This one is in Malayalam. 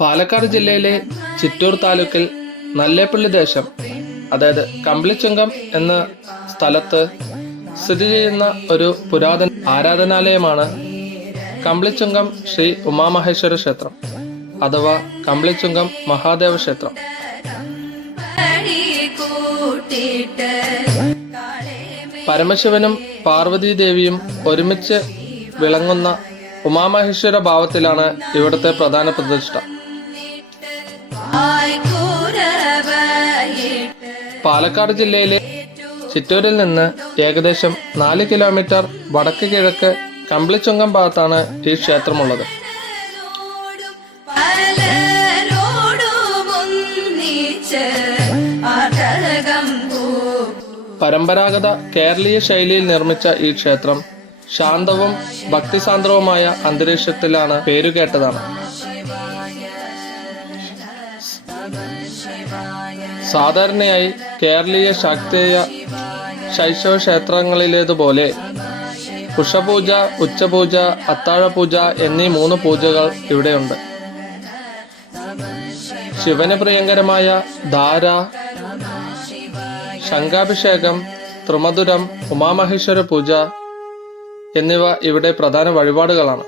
പാലക്കാട് ജില്ലയിലെ ചിറ്റൂർ താലൂക്കിൽ നല്ലേപ്പള്ളി ദേശം, അതായത് കമ്പിളിച്ചുങ്കം എന്ന സ്ഥലത്ത് സ്ഥിതി ചെയ്യുന്ന ഒരു പുരാതന ആരാധനാലയമാണ് കമ്പിളിച്ചുങ്കം ശ്രീ ഉമാമഹേശ്വര ക്ഷേത്രം അഥവാ കമ്പിളിച്ചുങ്കം മഹാദേവ ക്ഷേത്രം. പരമശിവനും പാർവതീദേവിയും ഒരുമിച്ച് വിളങ്ങുന്ന ഉമാമഹേശ്വര ഭാവത്തിലാണ് ഇവിടുത്തെ പ്രധാന പ്രതിഷ്ഠ. പാലക്കാട് ജില്ലയിലെ ചിറ്റൂരിൽ നിന്ന് ഏകദേശം 4 കിലോമീറ്റർ വടക്ക് കിഴക്ക് കമ്പിളിച്ചുങ്കം ഭാഗത്താണ് ഈ ക്ഷേത്രമുള്ളത്. പരമ്പരാഗത കേരളീയ ശൈലിയിൽ നിർമ്മിച്ച ഈ ക്ഷേത്രം ശാന്തവും ഭക്തിസാന്ദ്രവുമായ അന്തരീക്ഷത്തിലാണ് പേരുകേട്ടതാണ്. സാധാരണയായി കേരളീയ ശാക്തേയ ശൈശവ ക്ഷേത്രങ്ങളിലേതുപോലെ ഉഷപൂജ, ഉച്ചപൂജ, അത്താഴപൂജ എന്നീ 3 പൂജകൾ ഇവിടെയുണ്ട്. ശിവന് പ്രിയങ്കരമായ ധാര, ശംഖാഭിഷേകം, ത്രിമധുരം, ഉമാമഹേശ്വര പൂജ എന്നിവ ഇവിടെ പ്രധാന വഴിപാടുകളാണ്.